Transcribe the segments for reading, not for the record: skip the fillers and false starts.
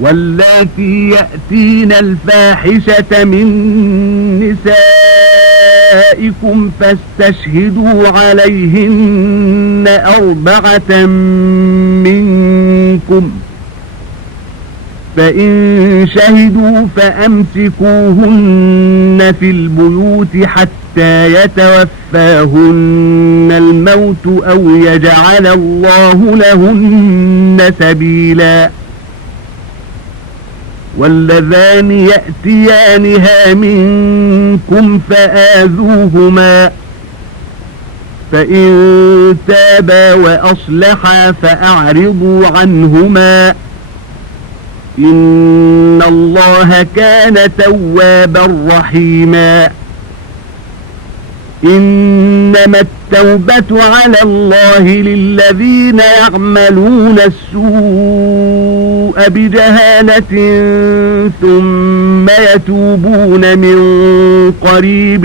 واللاتي يأتين الفاحشة من نسائكم فاستشهدوا عليهن 4 منكم فإن شهدوا فأمسكوهن في البيوت حتى يتوفاهن الموت أو يجعل الله لهن سبيلا واللذان يأتيانها منكم فآذوهما فإن تابا وأصلحا فأعرضوا عنهما إن الله كان توابا رحيما إنما التوبة على الله للذين يعملون السوء بجهالة ثم يتوبون من قريب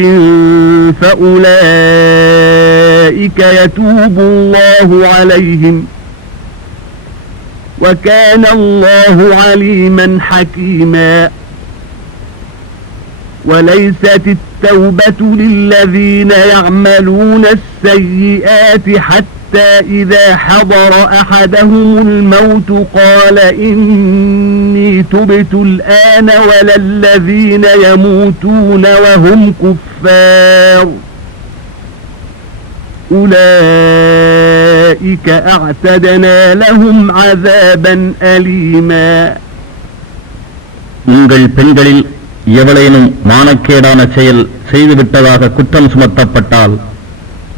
فأولئك يتوب الله عليهم وكان الله عليما حكيما وليست التوبة للذين يعملون السيئات حتى إذا حضر أحدهم الموت قال إني تبت الآن ولا الذين يموتون وهم كفار أولئك أعتدنا لهم عذابا أليما உங்கள் பெண்களில் எவளேனும் மானக்கேடான செயல் செய்துவிட்டதாக குற்றம் சுமத்தப்பட்டால்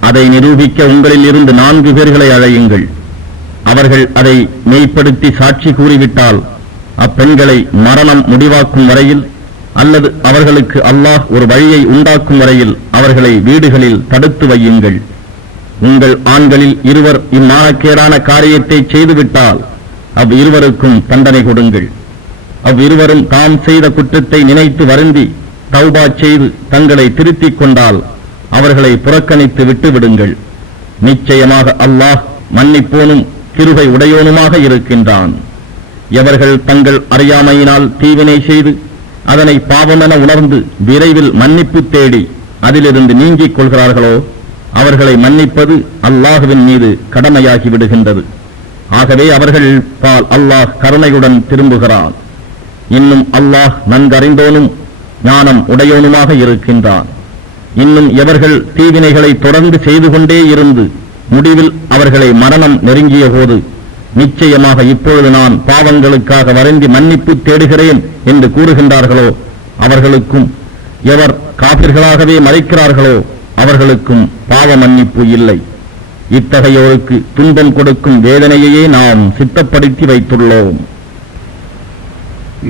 அதை நிரூபிக்க உங்களில் இருந்து 4 பேர்களை அழையுங்கள். அவர்கள் அதை மெய்ப்படுத்தி சாட்சி கூறிவிட்டால் அப்பெண்களை மரணம் முடிவாக்கும் வரையில் அல்லது அவர்களுக்கு அல்லாஹ் ஒரு வழியை உண்டாக்கும் வரையில் அவர்களை வீடுகளில் தடுத்து வையுங்கள். உங்கள் ஆண்களில் இருவர் இம்மானக்கேடான காரியத்தை செய்துவிட்டால் அவ்விருவருக்கும் தண்டனை கொடுங்கள். அவ்விருவரும் தாம் செய்த குற்றத்தை நினைத்து வருந்தி தௌபா செய்து தங்களை திருத்திக் கொண்டால் அவர்களை புறக்கணித்து விட்டு விடுங்கள். நிச்சயமாக அல்லாஹ் மன்னிப்போனும் கிருபை உடையோனுமாக இருக்கின்றான். எவர்கள் தங்கள் அறியாமையினால் தீவினை செய்து அதனை பாவமென உணர்ந்து விரைவில் மன்னிப்பு தேடி அதிலிருந்து நீங்கிக் கொள்கிறார்களோ அவர்களை மன்னிப்பது அல்லாஹுவின் மீது கடமையாகி விடுகின்றது. ஆகவே அவர்கள் பால் அல்லாஹ் கருணையுடன் திரும்புகிறான். இன்னும் அல்லாஹ் நன்கறிந்தோனும் ஞானம் உடையோனுமாக இருக்கின்றான். இன்னும் எவர்கள் தீவினைகளை தொடர்ந்து செய்து கொண்டே இருந்து முடிவில் அவர்களை மரணம் நெருங்கிய போது நிச்சயமாக இப்பொழுது நான் பாவங்களுக்காக வருந்தி மன்னிப்பு தேடுகிறேன் என்று கூறுகின்றார்களோ அவர்களுக்கும் எவர் காபிர்களாகவே மறைக்கிறார்களோ அவர்களுக்கும் பாவ மன்னிப்பு இல்லை. இத்தகையோருக்கு துன்பம் கொடுக்கும் வேதனையையே நாம் சித்தப்படுத்தி வைத்துள்ளோம்.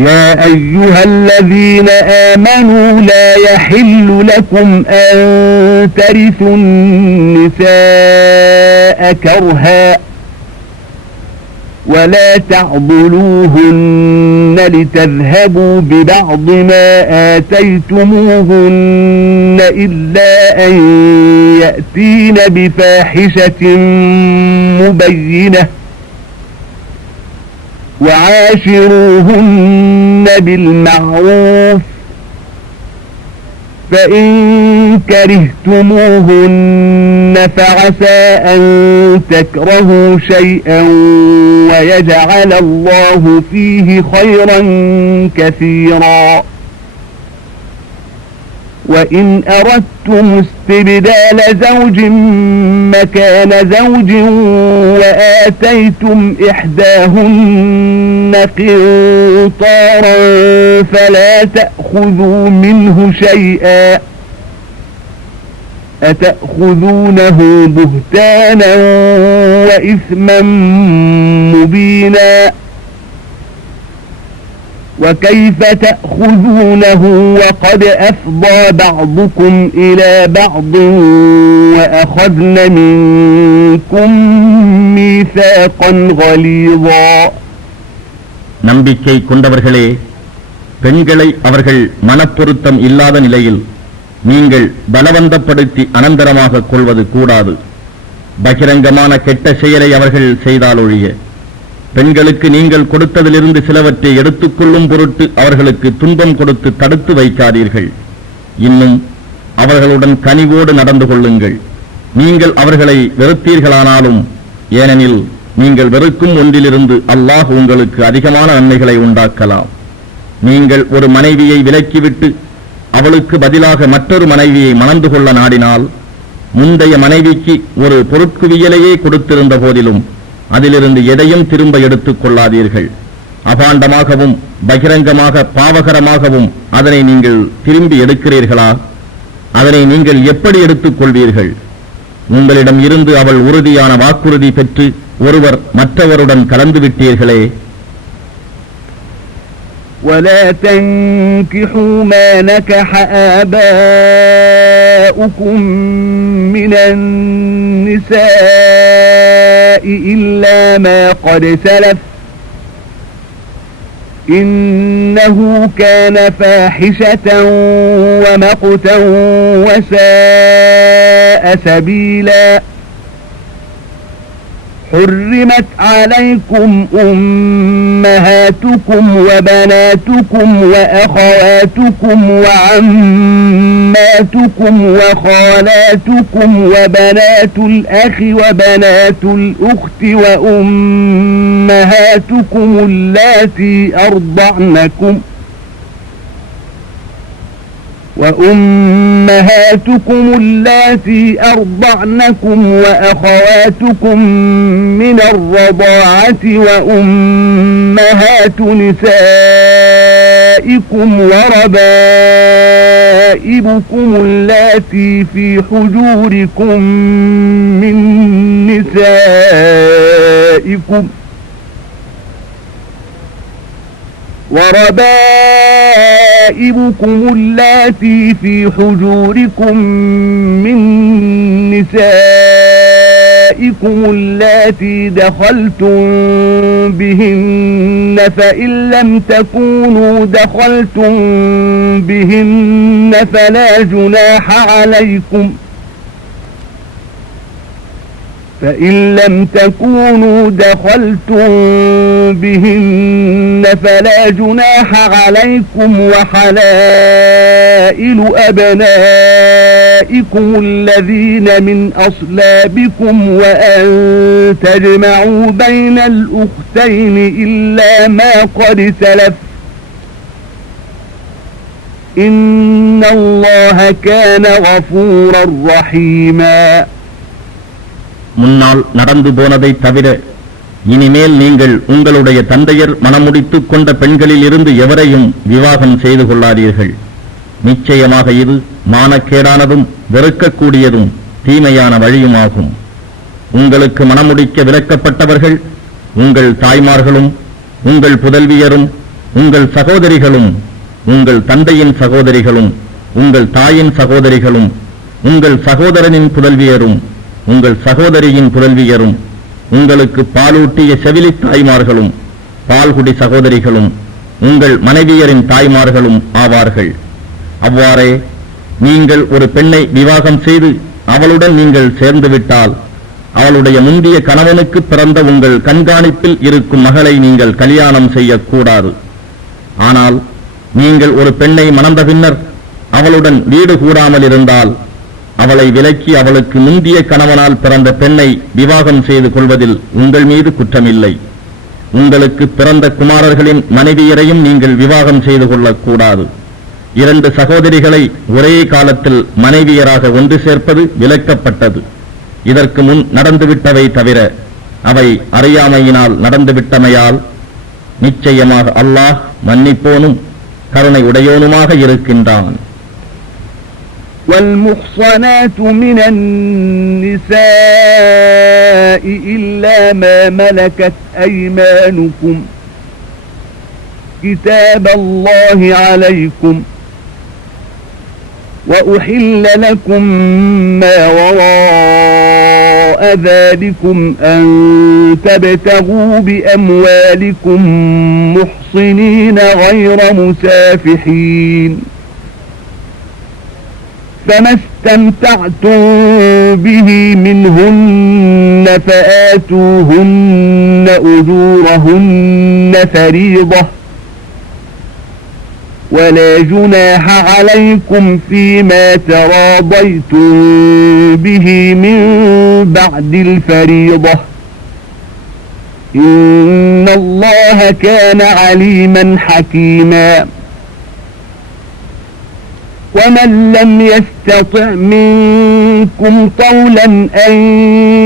يا أيها الذين آمنوا لا يحل لكم أن ترثوا النساء كرها ولا تعضلوهن لتذهبوا ببعض ما آتيتموهن إلا أن يأتين بفاحشة مبينة وعاشروهن بالمعروف فإن كرهتموهن فعسى أن تكرهوا شيئا ويجعل الله فيه خيرا كثيرا وإن أردتم استبدال زوج مكان زوج وآتيتم إحداهن قنطارا فلا تأخذوا منه شيئا أتأخذونه بهتانا وإثما مبينا وكيف تأخذونه وقد أفضى بعضكم إلى بعض وأخذن منكم ميثاقا غليظا நம்பிக்கை கொண்டவர்களே, பெண்களை அவர்கள் மனப்பொருத்தம் இல்லாத நிலையில் நீங்கள் பலவந்தப்படுத்தி அனந்தரமாக கொள்வது கூடாது. பகிரங்கமான கெட்ட செயலை அவர்கள் செய்தாலொழிய பெண்களுக்கு நீங்கள் கொடுத்ததிலிருந்து சிலவற்றை எடுத்துக்கொள்ளும் பொருட்டு அவர்களுக்கு துன்பம் கொடுத்து தடுத்து வைக்காதீர்கள். இன்னும் அவர்களுடன் கனிவோடு நடந்து கொள்ளுங்கள். நீங்கள் அவர்களை வெறுத்தீர்களானாலும், ஏனெனில் நீங்கள் வெறுக்கும் ஒன்றிலிருந்து அல்லாஹ் உங்களுக்கு அதிகமான நன்மைகளை உண்டாக்கலாம். நீங்கள் ஒரு மனைவியை விலக்கிவிட்டு அவளுக்கு பதிலாக மற்றொரு மனைவியை மணந்து கொள்ள நாடினால், முந்தைய மனைவிக்கு ஒரு பொருட்குவியலையே கொடுத்திருந்த போதிலும் அதிலிருந்து எதையும் திரும்ப எடுத்துக் கொள்ளாதீர்கள். அபாண்டமாகவும் பகிரங்கமாக பாவகரமாகவும் அதனை நீங்கள் திரும்பி எடுக்கிறீர்களா? அதனை நீங்கள் எப்படி எடுத்துக் கொள்வீர்கள்? உங்களிடம் இருந்து அவள் உறுதியான வாக்குறுதி பெற்று ஒருவர் மற்றவருடன் கலந்துவிட்டீர்களே. ولا تنكحوا ما نكح آباؤكم من النساء إلا ما قد سلف إنه كان فاحشة ومقتا وساء سبيلا. حرمت عليكم أمهاتكم وبناتكم وأخواتكم وعماتكم وخالاتكم وبنات الأخ وبنات الأخت وأمهاتكم اللاتي أرضعنكم وأخواتكم من الرضاعة وأمهات نسائكم وربائبكم اللاتي في حجوركم من نسائكم وربائبكم اللاتي في حجوركم من نسائكم اللاتي دخلتم بهن فإن لم تكونوا دخلتم بهن فلا جناح عليكم فإن لم تكونوا دخلتم بهن فلا جناح عليكم وحلائل أبنائكم الذين من أصلابكم وأن تجمعوا بين الأختين إلا ما قد سلف إن الله كان غفورا رحيما. முன்னால் நடந்து போனதை தவிர இனிமேல் நீங்கள் உங்களுடைய தந்தையர் மணமுடித்துக் கொண்ட பெண்களில் இருந்து எவரையும் விவாகம் செய்து கொள்ளாதீர்கள். நிச்சயமாக இது மானக்கேடானதும் வெறுக்கக்கூடியதும் தீமையான வழியுமாகும். உங்களுக்கு மணமுடிக்க விலக்கப்பட்டவர்கள் உங்கள் தாய்மார்களும் உங்கள் புதல்வியரும் உங்கள் சகோதரிகளும் உங்கள் தந்தையின் சகோதரிகளும் உங்கள் தாயின் சகோதரிகளும் உங்கள் சகோதரனின் புதல்வியரும் உங்கள் சகோதரியின் புதல்வியரும் உங்களுக்கு பாலூட்டிய செவிலி தாய்மார்களும் பால்குடி சகோதரிகளும் உங்கள் மனைவியரின் தாய்மார்களும் ஆவார்கள். அவ்வாறே நீங்கள் ஒரு பெண்ணை விவாகம் செய்து அவளுடன் நீங்கள் சேர்ந்துவிட்டால் அவளுடைய முந்திய கணவனுக்கு பிறந்த உங்கள் கண்காணிப்பில் இருக்கும் மகளை நீங்கள் கல்யாணம் செய்யக்கூடாது. ஆனால் நீங்கள் ஒரு பெண்ணை மணந்த பின்னர் அவளுடன் வீடு கூடாமல் இருந்தால் அவளை விலக்கி அவளுக்கு முந்திய கணவனால் பிறந்த பெண்ணை விவாகம் செய்து கொள்வதில் உங்கள் மீது குற்றமில்லை. உங்களுக்கு பிறந்த குமாரர்களின் மனைவியரையும் நீங்கள் விவாகம் செய்து கொள்ளக்கூடாது. 2 சகோதரிகளை ஒரே காலத்தில் மனைவியராக ஒன்று சேர்ப்பது விலக்கப்பட்டது. இதற்கு முன் நடந்துவிட்டவை தவிர அவை அறியாமையினால் நடந்துவிட்டமையால் நிச்சயமாக அல்லாஹ் மன்னிப்போனும் கருணை உடையோனுமாக இருக்கின்றான். والمحصنات من النساء إلا ما ملكت أيمانكم كتاب الله عليكم وأحل لكم ما وراء ذلكم أن تبتغوا بأموالكم محصنين غير مسافحين فما استمتعتم به منهن فآتوهن أجورهن فريضة ولا جناح عليكم فيما تراضيتم به من بعد الفريضة إن الله كان عليما حكيما ومن لم يستطع منكم طولا أن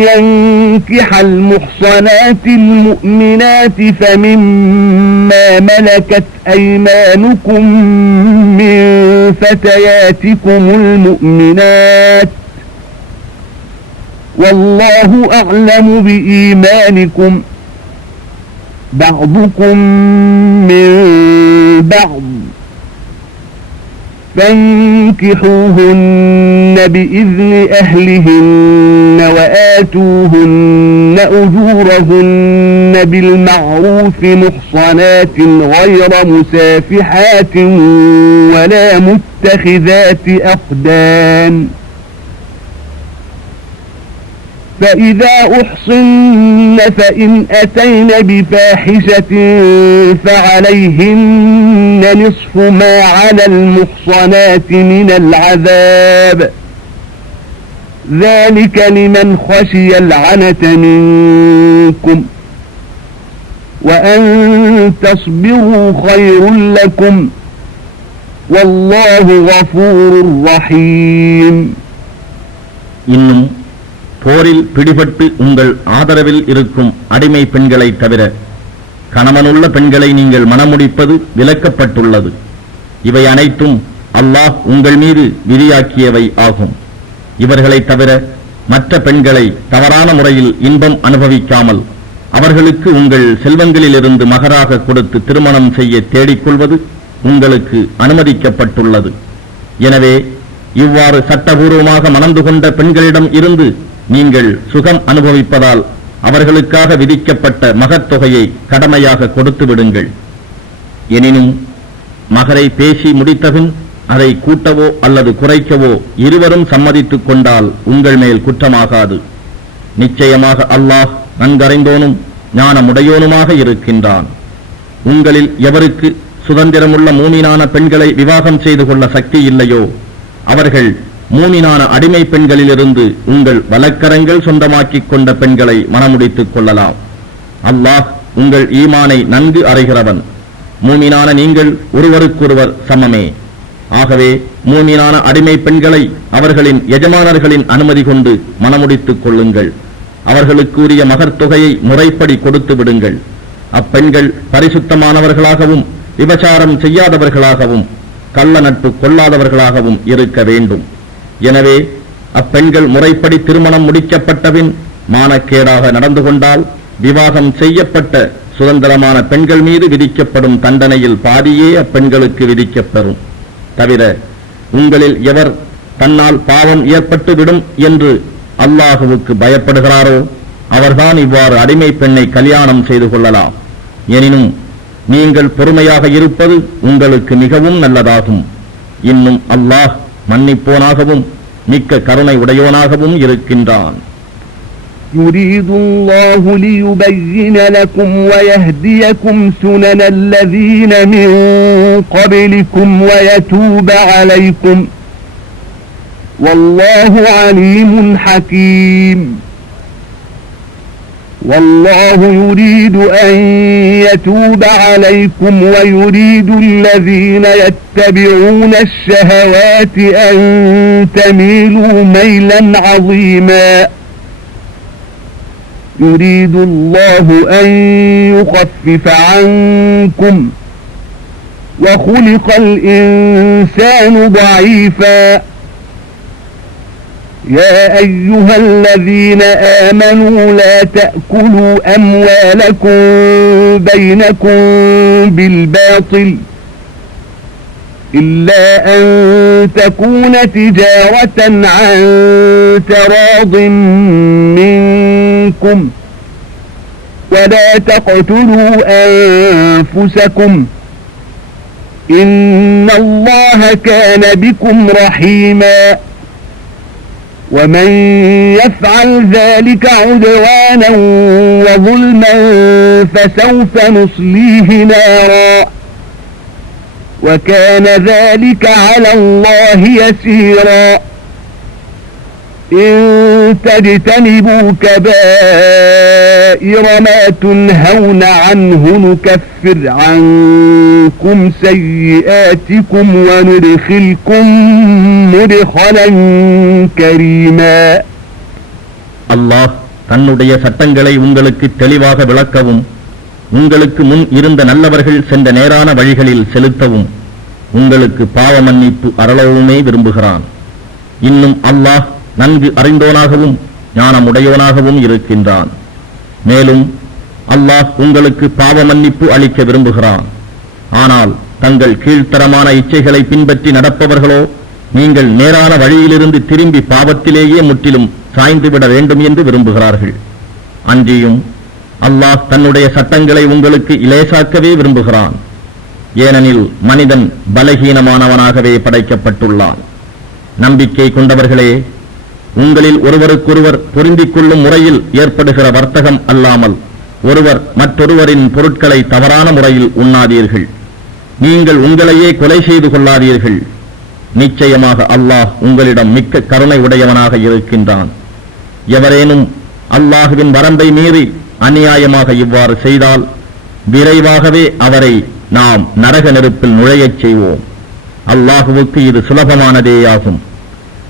ينكح المحصنات المؤمنات فمما ملكت أيمانكم من فتياتكم المؤمنات والله أعلم بإيمانكم بعضكم من بعض فانكحوهن بإذن أهلهن وآتوهن أجورهن بالمعروف محصنات غير مسافحات ولا متخذات أخدان فإذا أحصن فإن أتين بفاحشة فعليهن نصف ما على المحصنات من العذاب ذلك لمن خشي العنة منكم وأن تصبروا خير لكم والله غفور رحيم. இன்னும் போரில் பிடிபட்டு உங்கள் ஆதரவில் இருக்கும் அடிமை பெண்களை தவிர கணவனுள்ள பெண்களை நீங்கள் மணமுடிப்பது விலக்கப்பட்டுள்ளது. இவை அனைத்தும் அல்லாஹ் உங்கள் மீது விதியாக்கியவை ஆகும். இவர்களை தவிர மற்ற பெண்களை தவறான முறையில் இன்பம் அனுபவிக்காமல் அவர்களுக்கு உங்கள் செல்வங்களிலிருந்து மகராக கொடுத்து திருமணம் செய்ய தேடிக்கொள்வது உங்களுக்கு அனுமதிக்கப்பட்டுள்ளது. எனவே இவ்வாறு சட்டபூர்வமாக மணந்து கொண்ட பெண்களிடம் இருந்து நீங்கள் சுகம் அனுபவிப்பதால் அவர்களுக்காக விதிக்கப்பட்ட மகத்தொகையை கடமையாக கொடுத்து விடுங்கள். எனினும் மகரை பேசி முடித்தபின் அதை கூட்டவோ அல்லது குறைக்கவோ இருவரும் சம்மதித்துக் கொண்டால் உங்கள் மேல் குற்றமாகாது. நிச்சயமாக அல்லாஹ் நன்கறிந்தோனும் ஞானமுடையோனுமாக இருக்கின்றான். உங்களில் எவருக்கு சுதந்திரமுள்ள மூமினான பெண்களை விவாகம் செய்து கொள்ள சக்தி இல்லையோ அவர்கள் மூமினான அடிமை பெண்களிலிருந்து உங்கள் வலக்கரங்கள் சொந்தமாக்கிக் கொண்ட பெண்களை மணமுடித்துக் கொள்ளலாம். அல்லாஹ் உங்கள் ஈமானை நன்கு அறிகிறவன். மூமினான நீங்கள் ஒருவருக்கொருவர் சமமே. ஆகவே மூமினான அடிமை பெண்களை அவர்களின் எஜமானர்களின் அனுமதி கொண்டு மணமுடித்துக் கொள்ளுங்கள். அவர்களுக்குரிய மகர்த்தொகையை முறைப்படி கொடுத்து விடுங்கள். அப்பெண்கள் பரிசுத்தமானவர்களாகவும் விபச்சாரம் செய்யாதவர்களாகவும் கள்ள நட்பு கொள்ளாதவர்களாகவும் இருக்க வேண்டும். எனவே அப்பெண்கள் முறைப்படி திருமணம் முடிக்கப்பட்டபின் மானக்கேடாக நடந்து கொண்டால் விவாகம் செய்யப்பட்ட சுதந்திரமான பெண்கள் மீது விதிக்கப்படும் தண்டனையில் பாதியே அப்பெண்களுக்கு விதிக்கப்பெறும். தவிர உங்களில் எவர் தன்னால் பாவம் ஏற்பட்டுவிடும் என்று அல்லாஹுவுக்கு பயப்படுகிறாரோ அவர்தான் இவ்வாறு அடிமை பெண்ணை கல்யாணம் செய்து கொள்ளலாம். எனினும் நீங்கள் பொறுமையாக இருப்பது உங்களுக்கு மிகவும் நல்லதாகும். இன்னும் அல்லாஹ் மன்னிப்போனாகவும் மிக்க கருணை உடையோனாகவும் இருக்கின்றான். يريد الله ليبين لكم ويهديكم سنن الذين من قبلكم ويتوب عليكم والله عليم حكيم. والله يريد أن يتوب عليكم ويريد الذين يتبعون الشهوات أن تميلوا ميلا عظيما. يريد الله أن يخفف عنكم وخلق الإنسان ضعيفا. يا أيها الذين آمنوا لا تأكلوا أموالكم بينكم بالباطل إلا أن تكون تجارة عن تراض منكم ولا تقتلوا أنفسكم إن الله كان بكم رحيما. ومن يفعل ذلك عدوانا وظلما فسوف نصليه نارا وكان ذلك على الله يسيرا إن تجتنبوا كبائر ما تنهون عنه نكفر عنكم سيئاتكم وندخلكم مدخلا كريما அல்லாஹ் தன்னுடைய சட்டங்களை உங்களுக்கு தெளிவாக விளக்கவும் உங்களுக்கு முன் இருந்த நல்லவர்கள் சென்ற நேரான வழிகளில் செலுத்தவும் உங்களுக்கு பாவ மன்னிப்பு அருளவுமே விரும்புகிறான். இன்னும் அல்லாஹ் நன்கு அறிந்தோனாகவும் ஞானமுடையோனாகவும் இருக்கின்றான். மேலும் அல்லாஹ் உங்களுக்கு பாவ மன்னிப்பு அளிக்க விரும்புகிறான். ஆனால் தங்கள் கீழ்த்தரமான இச்சைகளை பின்பற்றி நடப்பவர்களோ நீங்கள் நேரான வழியிலிருந்து திரும்பி பாவத்திலேயே முற்றிலும் சாய்ந்துவிட வேண்டும் என்று விரும்புகிறார்கள். அன்றியும் அல்லாஹ் தன்னுடைய சட்டங்களை உங்களுக்கு இலேசாக்கவே விரும்புகிறான். ஏனெனில் மனிதன் பலகீனமானவனாகவே படைக்கப்பட்டுள்ளான். நம்பிக்கை கொண்டவர்களே, உங்களில் ஒருவருக்கொருவர் பொருந்திக் கொள்ளும் முறையில் ஏற்படுகிற வர்த்தகம் அல்லாமல் ஒருவர் மற்றொருவரின் பொருட்களை தவறான முறையில் உண்ணாதீர்கள். நீங்கள் உங்களையே கொலை செய்து கொள்ளாதீர்கள். நிச்சயமாக அல்லாஹ் உங்களிடம் மிக்க கருணை உடையவனாக இருக்கின்றான். எவரேனும் அல்லாஹுவின் வரம்பை மீறி அநியாயமாக இவ்வாறு செய்தால் விரைவாகவே அவரை நாம் நரக நெருப்பில் நுழையச் செய்வோம். அல்லாஹுவுக்கு இது சுலபமானதேயாகும்.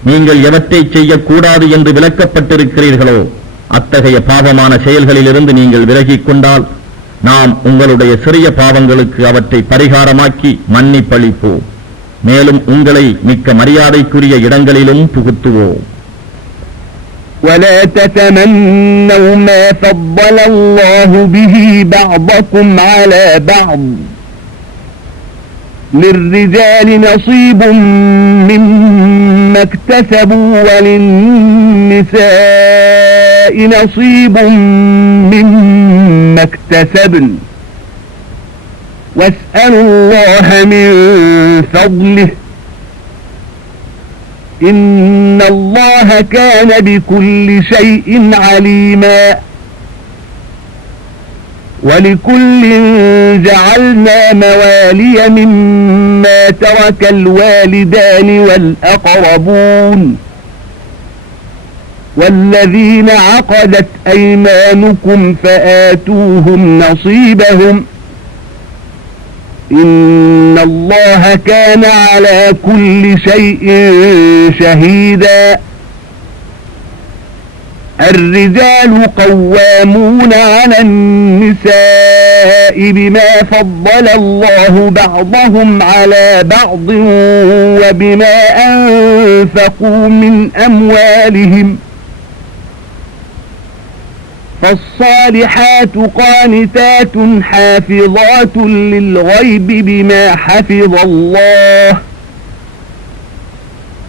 நீங்கள் எவற்றை செய்யக்கூடாது என்று விலக்கப்பட்டிருக்கிறீர்களோ அத்தகைய பாவமான செயல்களிலிருந்து நீங்கள் விலகிக் கொண்டால் நாம் உங்களுடைய சிறிய பாவங்களுக்கு அவற்றை பரிகாரமாக்கி மன்னிப்பளிப்போம். மேலும் உங்களை மிக்க மரியாதைக்குரிய இடங்களிலும் புகுத்துவோம். ولا تتمنوا ما فضل الله به بعضكم على بعض للرجال نصيب مما اكتسبوا وللنساء نصيب مما اكتسبن واسألوا الله من فضله إن الله كان بكل شيء عليما ولكل جعلنا موالي مما ترك الوالدان والأقربون والذين عقدت أيمانكم فآتوهم نصيبهم إن الله كان على كل شيء شهيدا الرجال قوامون على النساء بما فضل الله بعضهم على بعض وبما أنفقوا من أموالهم فالصالحات قانتات حافظات للغيب بما حفظ الله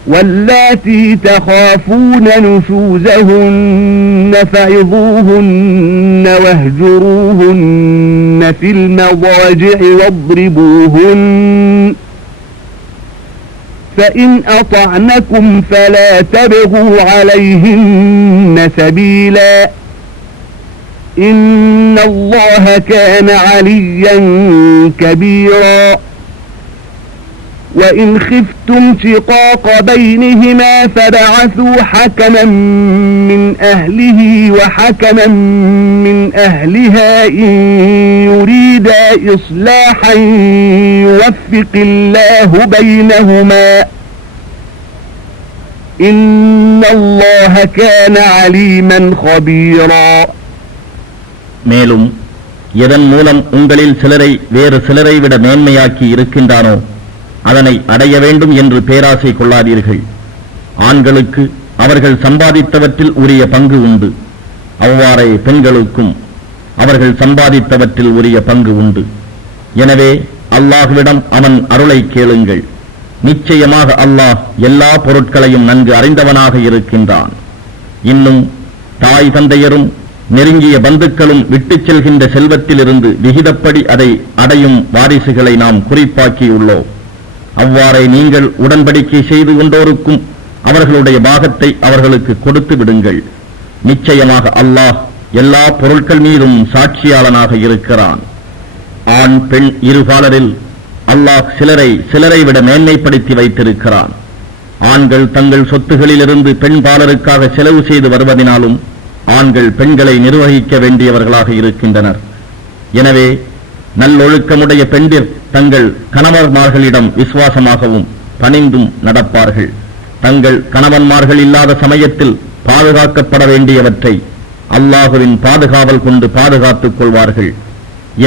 واللاتي تخافون نشوزهن فعظوهن واهجروهن في المضاجع واضربوهن فإن أطعنكم فلا تبغوا عليهن سبيلا إن الله كان عليا كبيرا وإن خفتم شقاق بينهما فبعثوا حكما من أهله وحكما من أهلها إن يريدا إصلاحا يوفق الله بينهما إن الله كان عليما خبيرا மேலும் எதன் மூலம் உங்களில் சிலரை வேறு சிலரை விட மேன்மையாக்கி இருக்கின்றானோ அதனை அடைய வேண்டும் என்று பேராசை கொள்ளாதீர்கள். ஆண்களுக்கு அவர்கள் சம்பாதித்தவற்றில் உரிய பங்கு உண்டு. அவ்வாறே பெண்களுக்கும் அவர்கள் சம்பாதித்தவற்றில் உரிய பங்கு உண்டு. எனவே அல்லாஹ்விடம் அவன் அருளை கேளுங்கள். நிச்சயமாக அல்லாஹ் எல்லா பொருட்களையும் நன்கு அறிந்தவனாக இருக்கின்றான். இன்னும் தாய் தந்தையரும் நெருங்கிய பந்துக்களும் விட்டுச் செல்கின்ற செல்வத்திலிருந்து விகிதப்படி அதை அடையும் வாரிசுகளை நாம் குறிப்பாக்கியுள்ளோம். அவ்வாறே நீங்கள் உடன்படிக்கை செய்து கொண்டோருக்கும் அவர்களுடைய பாகத்தை அவர்களுக்கு கொடுத்து விடுங்கள். நிச்சயமாக அல்லாஹ் எல்லா பொருட்கள் மீதும் சாட்சியாளனாக இருக்கிறான். ஆண் பெண் இருபாலரில் அல்லாஹ் சிலரை விட மேன்மைப்படுத்தி வைத்திருக்கிறான். ஆண்கள் தங்கள் சொத்துகளிலிருந்து பெண் பாலருக்காக செலவு செய்து வருவதினாலும் ஆண்கள் பெண்களை நிர்வகிக்க வேண்டியவர்களாக இருக்கின்றனர். எனவே நல்லொழுக்கமுடைய பெண்டிர் தங்கள் கணவன்மார்களிடம் விசுவாசமாகவும் பணிந்தும் நடப்பார்கள். தங்கள் கணவன்மார்கள் இல்லாத சமயத்தில் பாதுகாக்கப்பட வேண்டியவற்றை அல்லாஹுவின் பாதுகாவல் கொண்டு பாதுகாத்துக் கொள்வார்கள்.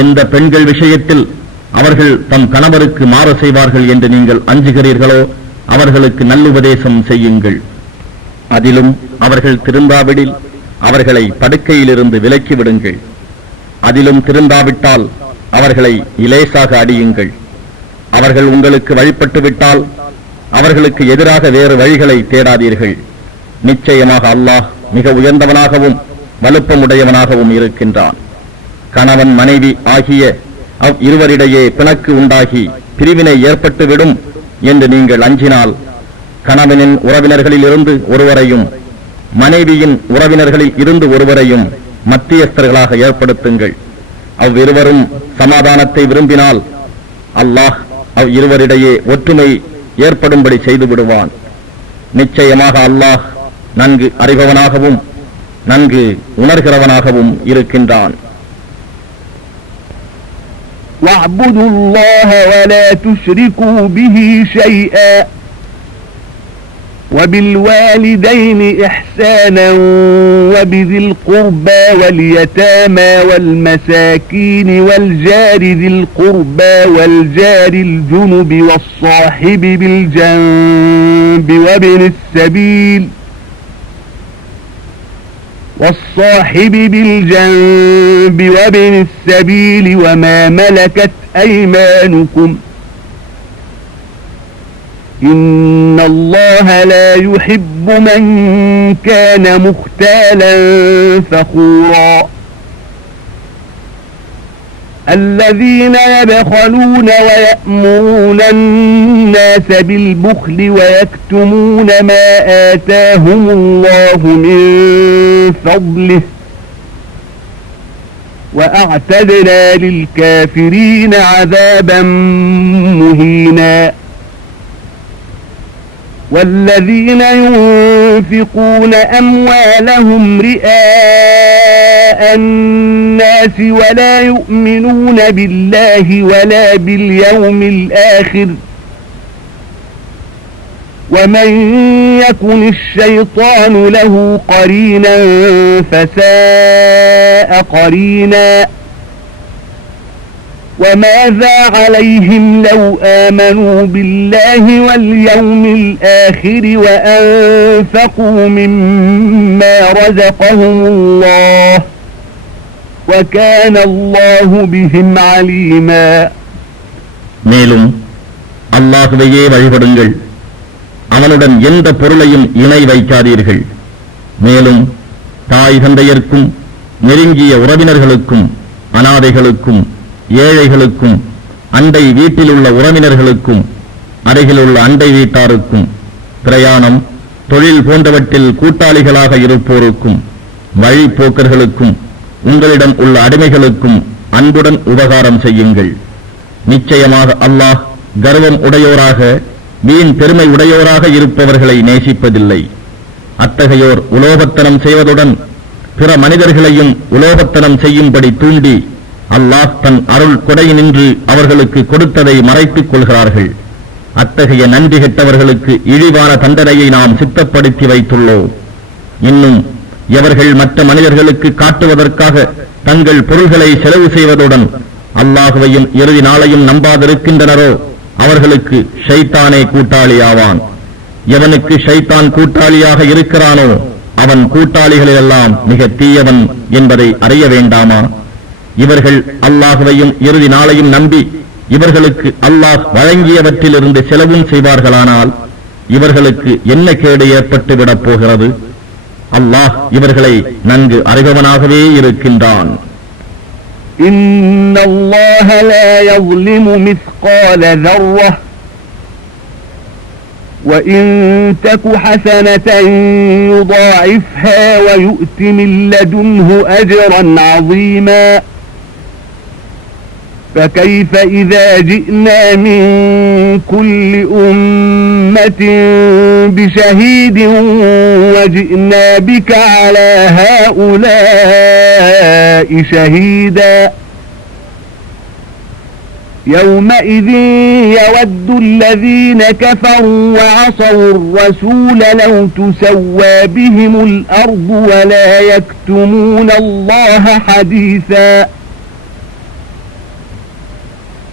எந்த பெண்கள் விஷயத்தில் அவர்கள் தம் கணவருக்கு மாறு செய்வார்கள் என்று நீங்கள் அஞ்சுகிறீர்களோ அவர்களுக்கு நல்லுபதேசம் செய்யுங்கள். அதிலும் அவர்கள் திருந்தாவிடில் அவர்களை படுக்கையிலிருந்து விலக்கி விடுங்கள். அதிலும் திருந்தாவிட்டால் அவர்களை இலேசாக அடியுங்கள். அவர்கள் உங்களுக்கு வழிபட்டு விட்டால் அவர்களுக்கு எதிராக வேறு வழிகளை தேடாதீர்கள். நிச்சயமாக அல்லாஹ் மிக உயர்ந்தவனாகவும் வலுப்பமுடையவனாகவும் இருக்கின்றான். கணவன் மனைவி ஆகிய இருவரிடையே பிணக்கு உண்டாகி பிரிவினை ஏற்பட்டுவிடும் என்று நீங்கள் அஞ்சினால் கணவனின் உறவினர்களில் இருந்து ஒருவரையும் மனைவியின் உறவினர்களில் இருந்து ஒருவரையும் மத்தியஸ்தர்களாக ஏற்படுத்துங்கள். அவ்விருவரும் சமாதானத்தை விரும்பினால் அல்லாஹ் இருவரிடையே ஒற்றுமை ஏற்படும்படி செய்து விடுவான். நிச்சயமாக அல்லாஹ் நன்கு அறிபவனாகவும் நன்கு உணர்கிறவனாகவும் இருக்கின்றான். وَاعْبُدُوا اللَّهَ وَلَا تُشْرِكُوا بِهِ شَيْئًا وَبِالْوَالِدَيْنِ إِحْسَانًا وَبِذِي الْقُرْبَى وَالْيَتَامَى وَالْمَسَاكِينِ وَالْجَارِ ذِي الْقُرْبَى وَالْجَارِ الْجُنُبِ وَالصَّاحِبِ بِالْجَنبِ وَابْنِ السَّبِيلِ وَمَا مَلَكَتْ أَيْمَانُكُمْ إِنَّ اللَّهَ لَا يُحِبُّ مَنْ كَانَ مُخْتَالًا فَخُورًا الَّذِينَ يَبْخَلُونَ وَيَأْمُرُونَ النَّاسَ بِالْبُخْلِ وَيَكْتُمُونَ مَا آتَاهُمُ اللَّهُ مِنْ فَضْلِهِ وَأَعْتَدْنَا لِلْكَافِرِينَ عَذَابًا مُهِينًا وَالَّذِينَ يُنْفِقُونَ أَمْوَالَهُمْ رِئَاءَ النَّاسِ وَلَا يُؤْمِنُونَ بِاللَّهِ وَلَا بِالْيَوْمِ الْآخِرِ وَمَنْ يَكُنِ الشَّيْطَانُ لَهُ قَرِينًا فَسَاءَ قَرِينًا وَمَاذَا عَلَيْهِمْ لَوْ آمَنُوا بِاللَّهِ وَالْيَوْمِ الْآخِرِ وَأَنفَقُوا مِمَّا رَزَقَهُمُ اللَّهُ وَكَانَ اللَّهُ بِهِمْ عَلِيمًا மேலும் அல்லாஹ்வையே வழிபடுங்கள். அவனுடன் எந்த பொருளையும் இணை வைக்காதீர்கள். மேலும் தாய் தந்தையர்க்கும் நெருங்கிய உறவினர்களுக்கும் அனாதைகளுக்கும் ஏழைகளுக்கும் அண்டை வீட்டிலுள்ள உறவினர்களுக்கும் அருகிலுள்ள அண்டை வீட்டாருக்கும் பிரயாணம் தொழில் போன்றவற்றில் கூட்டாளிகளாக இருப்போருக்கும் வழிப்போக்கர்களுக்கும் உங்களிடம் உள்ள அடிமைகளுக்கும் அன்புடன் உபகாரம் செய்யுங்கள். நிச்சயமாக அல்லாஹ் கர்வம் உடையோராக வீண் பெருமை உடையோராக இருப்பவர்களை நேசிப்பதில்லை. அத்தகையோர் உலோகத்தனம் செய்வதுடன் பிற மனிதர்களையும் உலோகத்தனம் செய்யும்படி தூண்டி அல்லாஹ் தன் அருள் கொடையினின்று அவர்களுக்கு கொடுத்ததை மறைத்துக் கொள்கிறார்கள். அத்தகைய நன்றி கெட்டவர்களுக்கு இழிவான தண்டனையை நாம் சித்தப்படுத்தி வைத்துள்ளோம். இன்னும் எவர்கள் மற்ற மனிதர்களுக்கு காட்டுவதற்காக தங்கள் பொருள்களை செலவு செய்வதுடன் அல்லாஹுவையும் இறுதி நாளையும் நம்பாதிருக்கின்றனரோ அவர்களுக்கு ஷைத்தானே கூட்டாளி ஆவான். எவனுக்கு ஷைத்தான் கூட்டாளியாக இருக்கிறானோ அவன் கூட்டாளிகளெல்லாம் மிக தீயவன் என்பதை அறிய வேண்டாமா? இவர்கள் அல்லாஹுவையும் இறுதி நாளையும் நம்பி இவர்களுக்கு அல்லாஹ் வழங்கியவற்றிலிருந்து செலவும் செய்வார்களானால் இவர்களுக்கு என்ன கேடு ஏற்பட்டுவிடப் போகிறது? அல்லாஹ் இவர்களை நன்கு அறிபவனாகவே இருக்கின்றான். إِنَّ اللَّهَ لَا يَظْلِمُ مِثْقَالَ ذَرَّةٍ وإن تك حسنة يضاعفها ويؤت من لدنه أجرا عظيما فكيف إذا جئنا من كل أمة بشهيد وجئنا بك على هؤلاء شهيدا يومئذ يود الذين كفروا وعصوا الرسول لو تسوى بهم الأرض ولا يكتمون الله حديثا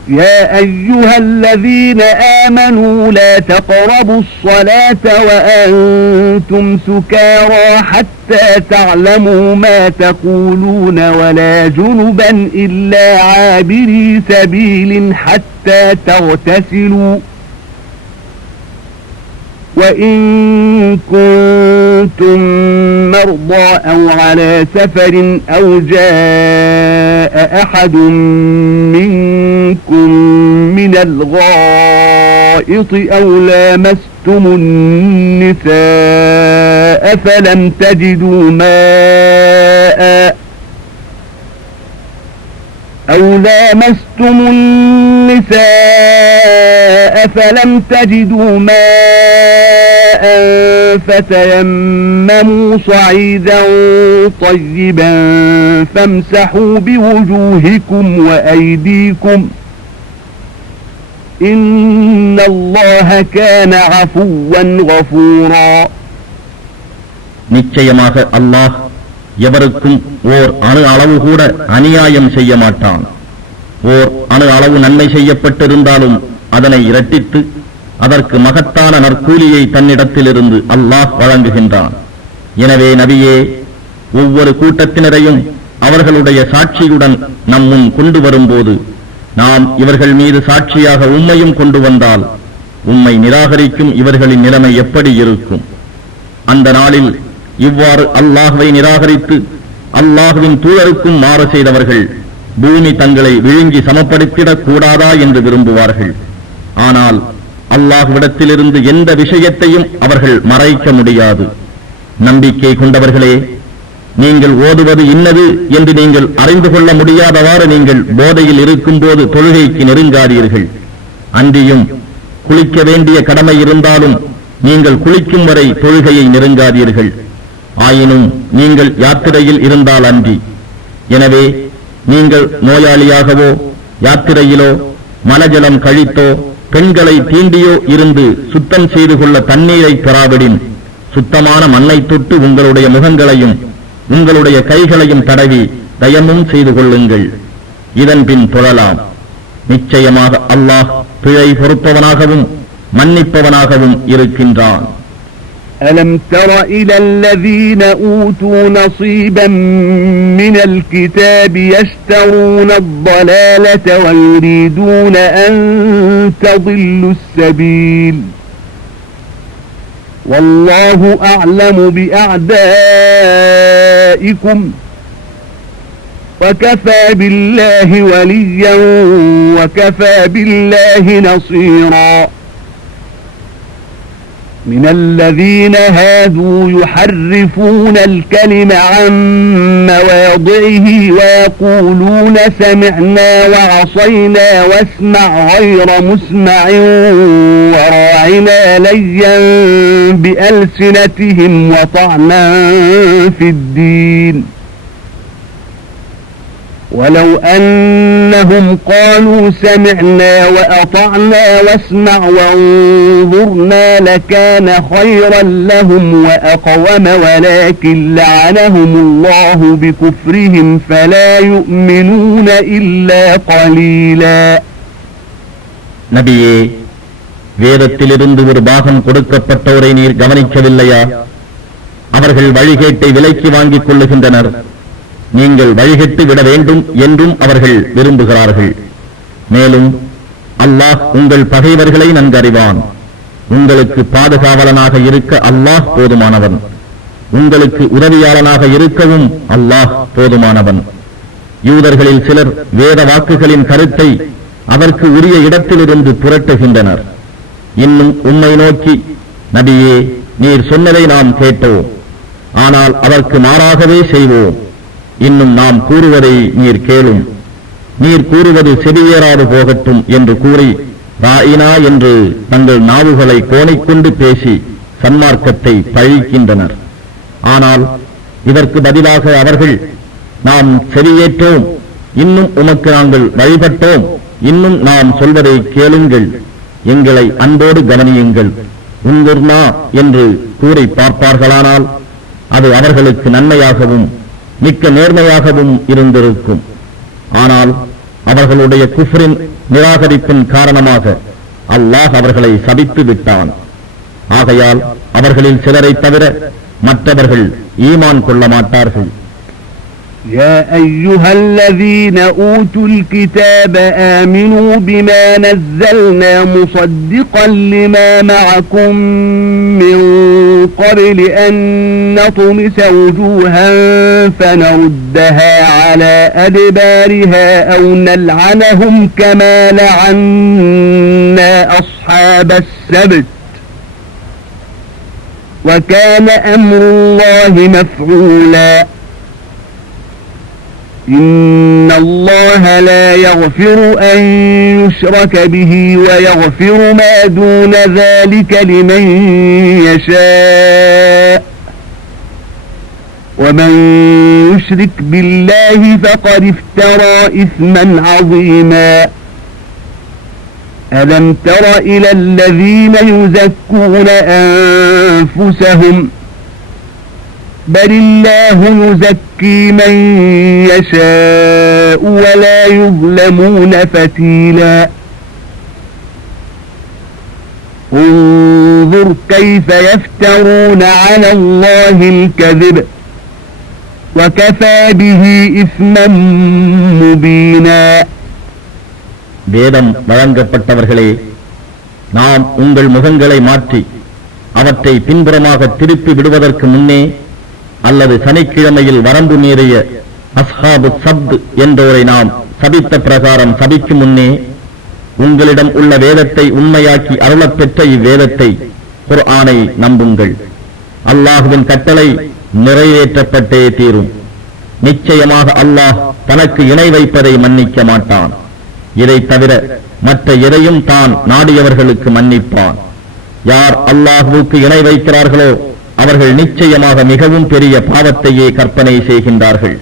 يا أيها الذين آمنوا لا تقربوا الصلاة وأنتم سكارى حتى تعلموا ما تقولون ولا جنبا إلا عابري سبيل حتى تغتسلوا وإن كنتم مرضى أو على سفر أو جاء أحد منكم من الغائط أو لامستم النساء فلم تجدوا ماء فتيمموا صعيدا طيبا فامسحوا بوجوهكم وأيديكم إن الله كان عفوا غفورا நிச்சயமாக அல்லாஹ் எவருக்கும் ஓர் அணு அளவு கூட அநியாயம் செய்ய மாட்டான். ஓர் அணு அளவு நன்மை செய்யப்பட்டிருந்தாலும் அதனை இரட்டித்து அதற்கு மகத்தான நற்கூலியை தன்னிடத்திலிருந்து அல்லாஹ் வழங்குகின்றான். எனவே நபியே, ஒவ்வொரு கூட்டத்தினரையும் அவர்களுடைய சாட்சியுடன் நம் முன் கொண்டு வரும்போது நாம் இவர்கள் மீது சாட்சியாக உம்மையும் கொண்டு வந்தால் உம்மை நிராகரிக்கும் இவர்களின் நிலைமை எப்படி இருக்கும்? அந்த நாளில் இவ்வாறு அல்லாஹ்வை நிராகரித்து அல்லாஹ்வின் தூதருக்கும் மாறு செய்தவர்கள் பூமி தங்களை விழுங்கி சமப்படுத்திடக் கூடாதா என்று விரும்புவார்கள். ஆனால் அல்லாஹ்விடத்திலிருந்து எந்த விஷயத்தையும் அவர்கள் மறைக்க முடியாது. நம்பிக்கை கொண்டவர்களே, நீங்கள் ஓதுவது இன்னது என்று நீங்கள் அறிந்து கொள்ள முடியாதவாறு நீங்கள் போதையில் இருக்கும்போது தொழுகைக்கு நெருங்காதீர்கள். அன்றியும் குளிக்க வேண்டிய கடமை இருந்தாலும் நீங்கள் குளிக்கும் வரை தொழுகையை நெருங்காதீர்கள். ஆயினும் நீங்கள் யாத்திரையில் இருந்தால் அன்றி. எனவே நீங்கள் நோயாளியாகவோ யாத்திரையிலோ மலஜலம் கழித்தோ பெண்களை தீண்டியோ இருந்து சுத்தம் செய்து கொள்ள தண்ணீரை பெறாவிடின் சுத்தமான மண்ணை தொட்டு உங்களுடைய முகங்களையும் உங்களுடைய கைகளையும் தடவி தயமும் செய்து கொள்ளுங்கள். இதன் பின் தொழலாம். நிச்சயமாக அல்லாஹ் பிழை பொறுப்பவனாகவும் மன்னிப்பவனாகவும் இருக்கின்றான். ألم تر إلى الذين أوتوا نصيبا من الكتاب يشترون الضلالة ويريدون أن تضلوا السبيل والله أعلم بأعدائكم وكفى بالله وليا وكفى بالله نصيرا من الذين هادوا يحرفون الكلم عن مواضعه ويقولون سمعنا وعصينا واسمع غير مسمع وراعنا ليا بألسنتهم وطعنا في الدين ولو أنهم قالوا سمعنا وأطعنا واسمع وانظرنا لكان خيرا لهم وأقوم ولكن لعنهم الله بكفرهم فلا يؤمنون إلا قليلا. நபியே, வேதத்திலிருந்து ஒரு பாகம் கொடுக்கப்பட்டோரை நீர் கவனிக்கவில்லையா? அவர்கள் வழிகேட்டை விலைக்கு வாங்கிக் கொள்ளுகின்றனர். நீங்கள் வழிகெட்டு விட வேண்டும் என்றும் அவர்கள் விரும்புகிறார்கள். மேலும் அல்லாஹ் உங்கள் பகைவர்களை நன்கறிவான். உங்களுக்கு பாதுகாவலனாக இருக்க அல்லாஹ் போதுமானவன். உங்களுக்கு உதவியாளனாக இருக்கவும் அல்லாஹ் போதுமானவன். யூதர்களில் சிலர் வேத வாக்குகளின் கருத்தை அதற்கு உரிய இடத்திலிருந்து புரட்டுகின்றனர். இன்னும் உம்மை நோக்கி நபியே, நீர் சொன்னதை நாம் கேட்டோம், ஆனால் அதற்கு மாறாகவே செய்வோம். இன்னும் நாம் கூறுவதை நீர் கேளும். நீர் கூறுவது செவியேறாது போகட்டும் என்று கூறி ராயினா என்று தங்கள் நாவுகளை கோணிக்கொண்டு பேசி சன்மார்க்கத்தை பழிக்கின்றனர். ஆனால் இதற்கு பதிலாக அவர்கள், நாம் செவியேற்றோம், இன்னும் உமக்கு நாங்கள் வழிபட்டோம், இன்னும் நாம் சொல்வதை கேளுங்கள், எங்களை அன்போடு கவனியுங்கள், உன்குர்னா என்று கூறி பார்ப்பார்களானால் அது அவர்களுக்கு நன்மையாகவும் மிக்க நேர்மையாகவும் இருந்திருக்கும். ஆனால் அவர்களுடைய குஃப்ரின் நிராகரிப்பின் காரணமாக அல்லாஹ் அவர்களை சபித்து விட்டான். ஆகையால் அவர்களில் சிலரை தவிர மற்றவர்கள் ஈமான் கொள்ள மாட்டார்கள். يا أيها الذين أوتوا الكتاب آمنوا بما نزلنا مصدقا لما معكم من قبل أن نطمس وجوها فنردها على أدبارها أو نلعنهم كما لعنا أصحاب السبت وكان أمر الله مفعولا إن الله لا يغفر أن يشرك به ويغفر ما دون ذلك لمن يشاء ومن يشرك بالله فقد افترى إثما عظيما ألم تر إلى الذين يزكون أنفسهم بل الله يزكي من يشاء ولا يظلمون فتيلا انظر كيف يفترون على الله الكذب وكفى به إثما مبينا. வேதம் வழங்கப்பட்டவர்களே, நாம் உங்கள் முகங்களை மாற்றி அவற்றை பின்புறமாக திருப்பி விடுவதற்கு முன்னே அல்லது சனிக்கிழமையில் வரம்பு மீறிய அஸ்ஹாபு சப்த் என்றோரை நாம் சபித்த பிரகாரம் சபிக்கும் முன்னே உங்களிடம் உள்ள வேதத்தை உண்மையாக்கி அருளப் பெற்ற இவ்வேதத்தை குர்ஆனை நம்புங்கள். அல்லாஹுவின் கட்டளை நிறைவேற்றப்பட்டே தீரும். நிச்சயமாக அல்லாஹ் தனக்கு இணை வைப்பதை மன்னிக்க மாட்டான். இதை தவிர மற்ற எதையும் தான் நாடியவர்களுக்கு மன்னிப்பான். யார் அல்லாஹுவுக்கு இணை வைக்கிறார்களோ அவர்கள் நிச்சயமாக மிகவும் பெரிய பாவத்தையே கற்பனை செய்கின்றார்கள்.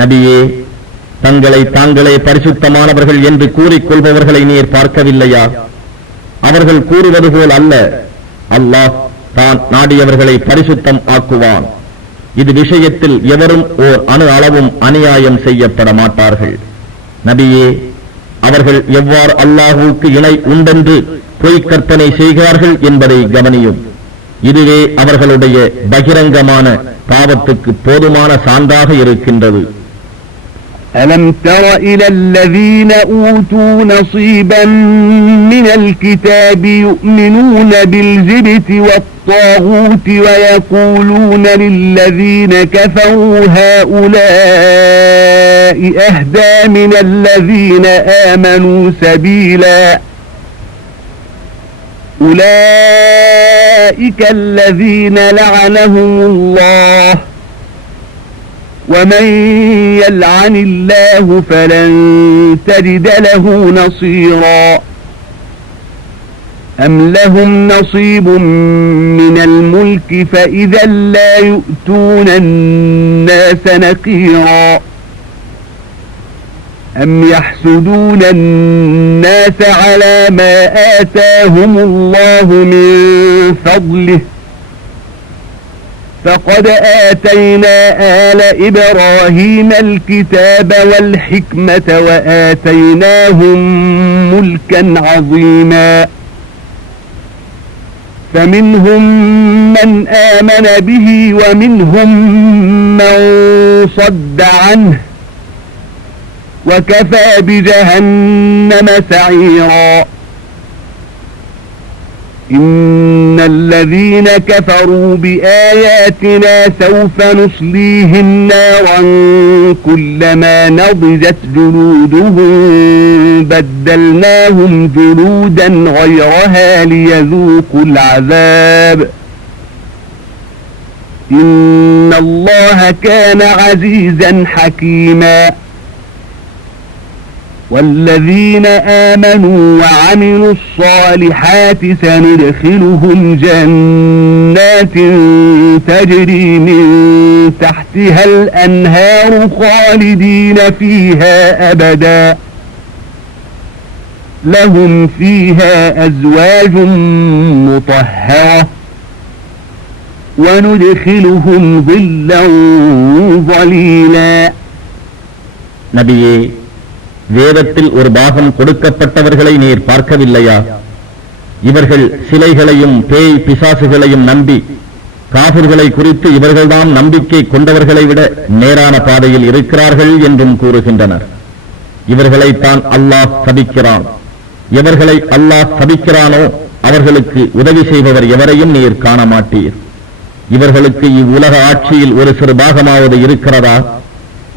நபியே, தங்களை தாங்களே பரிசுத்தமானவர்கள் என்று கூறிக்கொள்பவர்களை நீர் பார்க்கவில்லையா? அவர்கள் கூறுவது போல் அல்ல, அல்லாஹ் தான் நாடியவர்களை பரிசுத்தம் ஆக்குவான். இது விஷயத்தில் எவரும் ஓர் அணு அளவும் அநியாயம் செய்யப்பட மாட்டார்கள். நபியே, அவர்கள் எவ்வாறு அல்லாஹுவுக்கு இணை உண்டென்று பொய் கற்பனை செய்கிறார்கள் என்பதை கவனியும். இதுவே அவர்களுடைய பகிரங்கமான பாவத்துக்கு போதுமான சான்றாக இருக்கின்றது. ألم تر إلى الذين أوتوا نصيبا من الكتاب يؤمنون بالجبت والطاغوت ويقولون للذين كفروا هؤلاء أهدى من الذين آمنوا سبيلا أولئك الذين لعنهم الله ومن يلعن الله فلن تجد له نصيرا أم لهم نصيب من الملك فإذا لا يؤتون الناس نقيرا أم يحسدون الناس على ما آتاهم الله من فضله فقد آتينا آل إبراهيم الكتاب والحكمة وآتيناهم ملكا عظيما فمنهم من آمن به ومنهم من صد عنه وكفى بجهنم سعيرا. إن الذين كفروا بآياتنا سوف نصليهم نارا كلما نضجت جلودهم بدلناهم جلودا غيرها ليذوقوا العذاب إن الله كان عزيزا حكيما والذين آمنوا وعملوا الصالحات سندخلهم جنات تجري من تحتها الأنهار خالدين فيها أبدا لهم فيها أزواج مطهرة وندخلهم ظلا ظليلا. நபியே, வேதத்தில் ஒரு பாகம் கொடுக்கப்பட்டவர்களை நீர் பார்க்கவில்லையா? இவர்கள் சிலைகளையும் பேய் பிசாசுகளையும் நம்பி காபிர்களை குறித்து இவர்கள்தான் நம்பிக்கை கொண்டவர்களை விட நேரான பாதையில் இருக்கிறார்கள் என்றும் கூறுகின்றனர். இவர்களைத்தான் அல்லாஹ் சபிக்கிறான். எவர்களை அல்லாஹ் சபிக்கிறானோ அவர்களுக்கு உதவி செய்பவர் எவரையும் நீர் காண மாட்டீர். இவர்களுக்கு இவ்வுலக ஆட்சியில் ஒரு சிறு பாகமாவது இருக்கிறதா?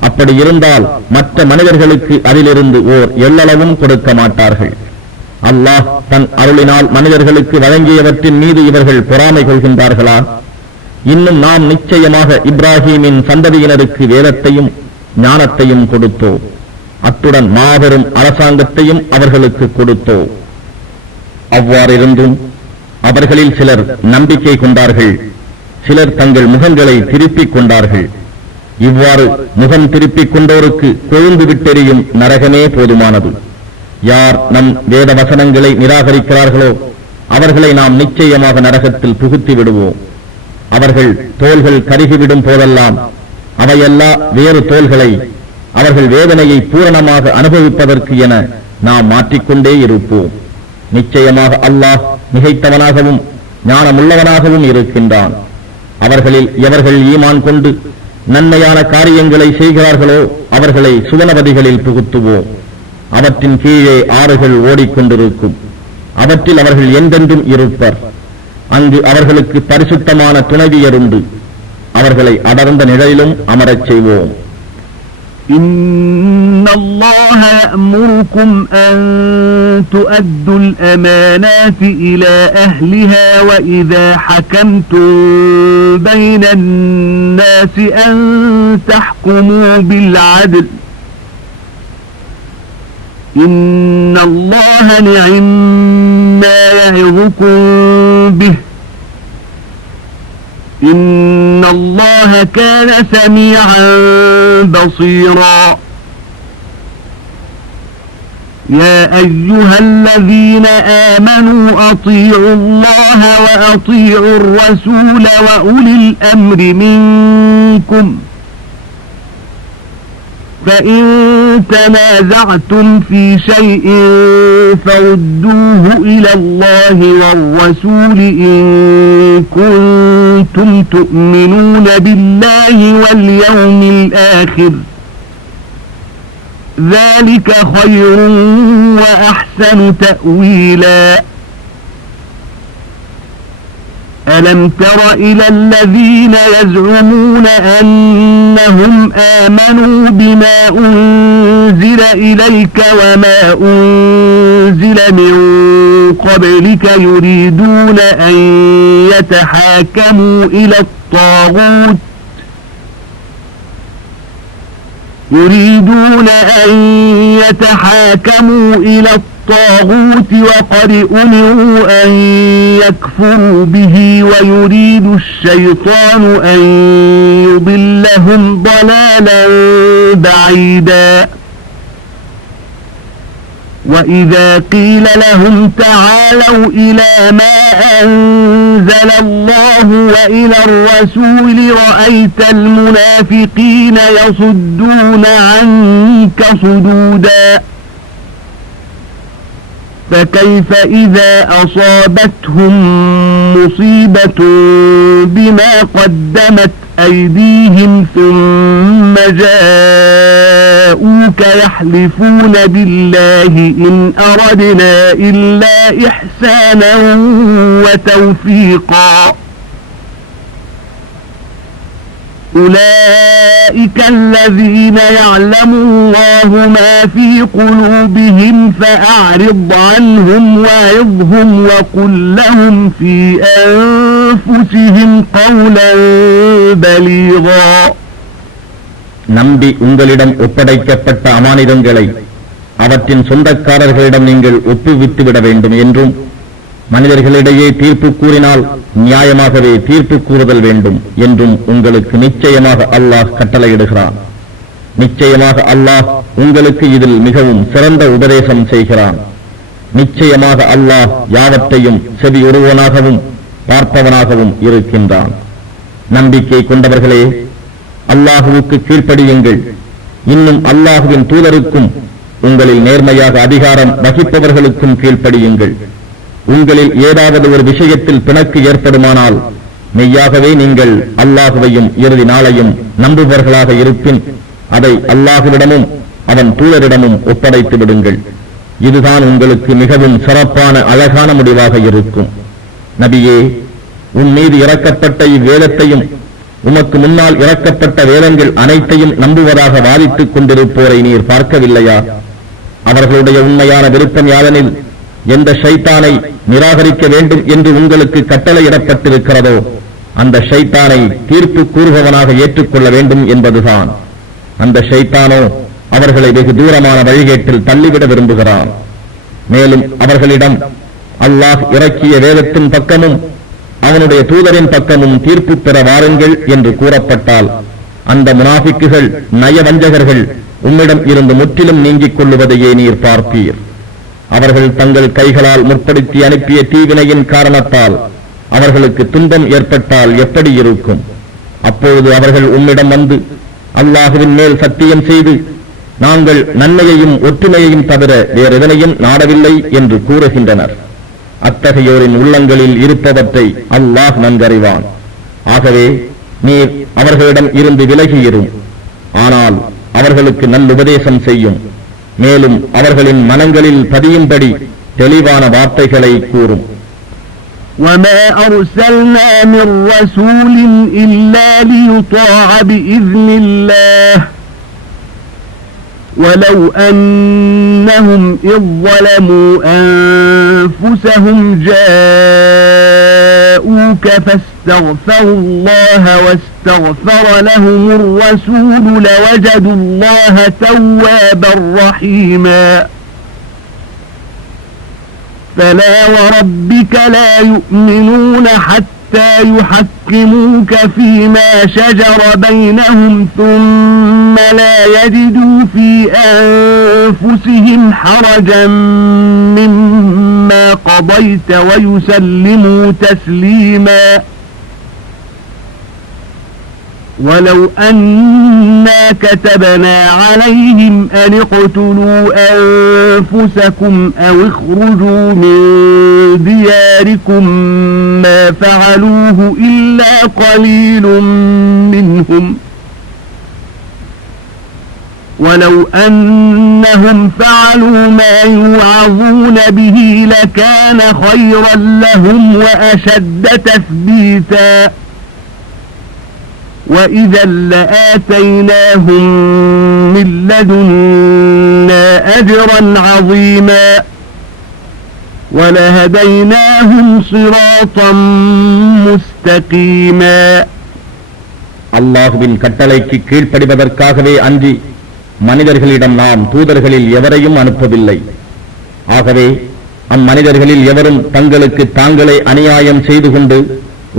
அப்படி இருந்தால் மற்ற மனிதர்களுக்கு அதிலிருந்து ஓர் எள்ளளவும் கொடுக்க மாட்டார்கள். அல்லாஹ் தன் அருளினால் மனிதர்களுக்கு வழங்கியவற்றின் மீது இவர்கள் பொறாமை கொள்கின்றார்களா? இன்னும் நாம் நிச்சயமாக இப்ராஹீமின் சந்ததியினருக்கு வேதத்தையும் ஞானத்தையும் கொடுத்தோம். அத்துடன் மாபெரும் அரசாங்கத்தையும் அவர்களுக்கு கொடுத்தோம். அவ்வாறிருந்தும் அவர்களில் சிலர் நம்பிக்கை கொண்டார்கள், சிலர் தங்கள் முகங்களை திருப்பிக் கொண்டார்கள். இவ்வாறு முகம் திருப்பிக் கொண்டோருக்கு கொழுந்து விட்டெறியும் நரகமே போதுமானது. யார் நம் வேத வசனங்களை நிராகரிக்கிறார்களோ அவர்களை நாம் நிச்சயமாக நரகத்தில் புகுத்தி விடுவோம். அவர்கள் தோள்கள் கருகிவிடும் போதெல்லாம் அவையல்லா வேறு தோள்களை அவர்கள் வேதனையை பூரணமாக அனுபவிப்பதற்கு என நாம் மாற்றிக்கொண்டே இருப்போம். நிச்சயமாக அல்லாஹ் மிகைத்தவனாகவும் ஞானமுள்ளவனாகவும் இருக்கின்றான். அவர்களில் எவர்கள் ஈமான் கொண்டு நன்மையான காரியங்களை செய்கிறார்களோ அவர்களை சுவனபதிகளில் புகுத்துவோம். அவற்றின் கீழே ஆறுகள் ஓடிக்கொண்டிருக்கும். அவற்றில் அவர்கள் என்றென்றும் இருப்பர். அங்கு அவர்களுக்கு பரிசுத்தமான துணைவியருண்டு. அவர்களை அடர்ந்த நிழலிலும் அமரச் செய்வோம். إن الله يأمركم أن تؤدوا الأمانات إلى أهلها وإذا حكمتم بين الناس أن تحكموا بالعدل إن الله نعم ما يعظكم به إن الله كان سميعا بصيرا. يا أيها الذين آمنوا أطيعوا الله وأطيعوا الرسول وأولي الأمر منكم فإن تنازعتم في شيء فردوه إلى الله والرسول إن كنتم تؤمنون بالله واليوم الآخر ذلك خير وأحسن تأويلا. ألم تر إلى الذين يزعمون أنهم آمنوا بما أنزل إليك وما أنزل من قبلك يريدون أن يتحاكموا إلى الطاغوت وقد أمروا أن يكفروا به ويريد الشيطان أن يضلهم ضلالا بعيدا. وإذا قيل لهم تعالوا إلى ما أنزل الله وإلى الرسول رأيت المنافقين يصدون عنك صدودا. فكيف إذا أصابتهم مصيبة بما قدمت أيديهم ثم جاءوك يحلفون بالله إن أردنا إلا إحسانا وتوفيقا أولئك الذين يعلم الله ما في قلوبهم فأعرض عنهم وعظهم وقل لهم في أنفسهم قولا بليغا. நம்பி உங்களிடம் ஒப்படைக்கப்பட்ட அமானிதங்களை அவற்றின் சொந்தக்காரர்களிடம் நீங்கள் ஒப்புவித்துவிட வேண்டும் என்றும், மனிதர்களிடையே தீர்ப்பு கூறினால் நியாயமாகவே தீர்ப்பு கூறுதல் வேண்டும் என்றும் உங்களுக்கு நிச்சயமாக அல்லாஹ் கட்டளையிடுகிறான். நிச்சயமாக அல்லாஹ் உங்களுக்கு இதில் மிகவும் சிறந்த உபதேசம் செய்கிறான். நிச்சயமாக அல்லாஹ் யாவற்றையும் செவி உருவனாகவும் பார்ப்பவனாகவும் இருக்கின்றான். நம்பிக்கை கொண்டவர்களே, அல்லாஹுவுக்கு கீழ்ப்படியுங்கள். இன்னும் அல்லாஹுவின் தூதருக்கும் உங்களில் நேர்மையாக அதிகாரம் வகிப்பவர்களுக்கும் கீழ்ப்படியுங்கள். உங்களில் ஏதாவது ஒரு விஷயத்தில் பிணக்கு ஏற்படுமானால் மெய்யாகவே நீங்கள் அல்லாஹுவையும் இறுதி நாளையும் நம்புபவர்களாக இருப்பின் அதை அல்லாஹுவிடமும் அவன் தூதரிடமும் ஒப்படைத்து விடுங்கள். இதுதான் உங்களுக்கு மிகவும் சிறப்பான அழகான முடிவாக இருக்கும். நபியே, உன் மீது இறக்கப்பட்ட இவ்வேதத்தையும் உமக்கு முன்னால் இறக்கப்பட்ட வேதங்கள் அனைத்தையும் நம்புவதாக வாதித்துக் கொண்டிருப்போரை நீர் பார்க்கவில்லையா? அவர்களுடைய உண்மையான விருப்பம் யாதெனில் எந்த ஷைத்தானை நிராகரிக்க வேண்டும் என்று உங்களுக்கு கட்டளையிடப்பட்டிருக்கிறதோ அந்த ஷைத்தானை தீர்ப்பு கூறுபவனாக ஏற்றுக்கொள்ள வேண்டும் என்பதுதான். அந்த ஷைத்தானோ அவர்களை வெகு தூரமான வழிகேட்டில் தள்ளிவிட விரும்புகிறான். மேலும் அவர்களிடம் அல்லாஹ் இறக்கிய வேதத்தின் பக்கமும் அவனுடைய தூதரின் பக்கமும் தீர்ப்பு பெற வாருங்கள் என்று கூறப்பட்டால் அந்த முனாஃபிக்குகள் நயவஞ்சகர்கள் உம்மிடம் இருந்து முற்றிலும் நீங்கிக் கொள்ளுவதையே நீர் பார்ப்பீர். அவர்கள் தங்கள் கைகளால் முற்படுத்தி அனுப்பிய தீவினையின் காரணத்தால் அவர்களுக்கு துன்பம் ஏற்பட்டால் எப்படி இருக்கும்? அப்பொழுது அவர்கள் உம்மிடம் வந்து அல்லாஹுவின் மேல் சத்தியம் செய்து நாங்கள் நன்மையையும் ஒற்றுமையையும் தவிர வேறெதனையும் நாடவில்லை என்று கூறுகின்றனர். அத்தகையோரின் உள்ளங்களில் இருப்பவற்றை அல்லாஹ் நன்கறிவான். ஆகவே நீர் அவர்களிடம் இருந்து விலகியிரும். ஆனால் அவர்களுக்கு நல்லுபதேசம் செய்யும். மேலும் அவர்களின் மனங்களில் பதியும்படி தெளிவான வார்த்தைகளை கூறும். وَمَا أَرْسَلْنَا مِن رَّسُولٍ إِلَّا لِيُطَاعَ بِإِذْنِ اللَّهِ وَلَوْ أَنَّهُمْ إِذ ظَّلَمُوا أَنفُسَهُمْ جَاءُوكَ فَاسْتَغْفَرُوا اللَّهَ وَاسْتَغْفَرَ لَهُمُ الرَّسُولُ لَوَجَدُوا اللَّهَ تَوَّابًا رَّحِيمًا. فَلَا وَرَبِّكَ لَا يُؤْمِنُونَ حَتَّى يُحَكِّمُوكَ فِيمَا شَجَرَ بَيْنَهُمْ ثُمَّ لَا يَجِدُوا فِي أَنفُسِهِمْ حَرَجًا مِّمَّا قَضَيْتَ وَيُسَلِّمُوا تَسْلِيمًا. وَلَوْ أَنَّا كَتَبْنَا عَلَيْهِمْ أَنِ اقْتُلُوا أَنفُسَكُمْ أَوْ اخْرُجُوا مِن دِيَارِكُمْ مَا فَعَلُوهُ إِلَّا قَلِيلٌ مِّنْهُمْ وَلَوْ أَنَّهُمْ فَعَلُوا مَا يُوعَظُونَ بِهِ لَكَانَ خَيْرًا لَّهُمْ وَأَشَدَّ تَثْبِيتًا. وَإِذًا لَّآتَيْنَاهُم مِّن لَّدُنَّا أَجْرًا عَظِيمًا وَلَهَدَيْنَاهُمْ صِرَاطًا مُسْتَقِيمًا. அல்லாஹுவின் கட்டளைக்கு கீழ்ப்படிவதற்காகவே அன்றி மனிதர்களிடம் நாம் தூதர்களில் எவரையும் அனுப்பவில்லை. ஆகவே அம்மனிதர்களில் எவரும் தங்களுக்கு தாங்களே அநியாயம் செய்து கொண்டு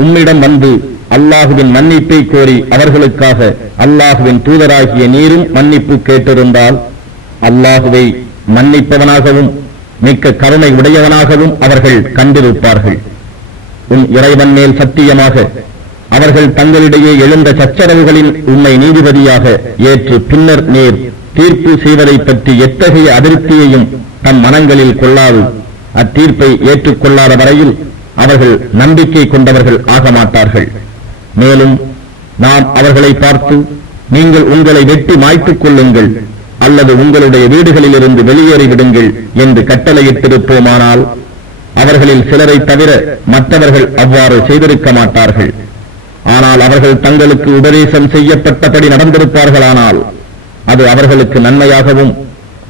உம்மிடம் வந்து அல்லாஹுவின் மன்னிப்பை கோரி அவர்களுக்காக அல்லாஹுவின் தூதராகிய நீரும் மன்னிப்பு கேட்டிருந்தால் அல்லாஹுவை மன்னிப்பவனாகவும் மிக்க கருணை உடையவனாகவும் அவர்கள் கண்டிருப்பார்கள். உன் இறைவன் மேல் சத்தியமாக அவர்கள் தங்களிடையே எழுந்த சச்சரவுகளின் உண்மை நீதிபதியாக ஏற்று பின்னர் நேர் தீர்ப்பு செய்வதை பற்றி எத்தகைய அதிருப்தியையும் தம் மனங்களில் கொள்ளாது அத்தீர்ப்பை ஏற்றுக்கொள்ளாத வரையில் அவர்கள் நம்பிக்கை கொண்டவர்கள் ஆக மாட்டார்கள். மேலும் நாம் அவர்களை பார்த்து, நீங்கள் உங்களை வெட்டி மாய்த்துக் கொள்ளுங்கள் அல்லது உங்களுடைய வீடுகளிலிருந்து வெளியேறிவிடுங்கள் என்று கட்டளையிட்டிருப்போமானால் அவர்களில் சிலரை தவிர மற்றவர்கள் அவ்வாறு செய்திருக்க மாட்டார்கள். ஆனால் அவர்கள் தங்களுக்கு உபதேசம் செய்யப்பட்டபடி நடந்திருப்பார்களானால் அது அவர்களுக்கு நன்மையாகவும்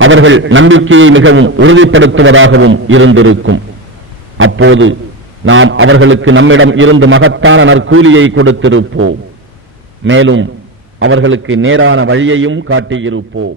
அவர்கள் நம்பிக்கையை மிகவும் உறுதிப்படுத்துவதாகவும் இருந்திருக்கும். அப்போது நாம் அவர்களுக்கு நம்மிடம் இருந்து மகத்தான நற்கூலியை கொடுத்திருப்போம். மேலும் அவர்களுக்கு நேரான வழியையும் காட்டியிருப்போம்.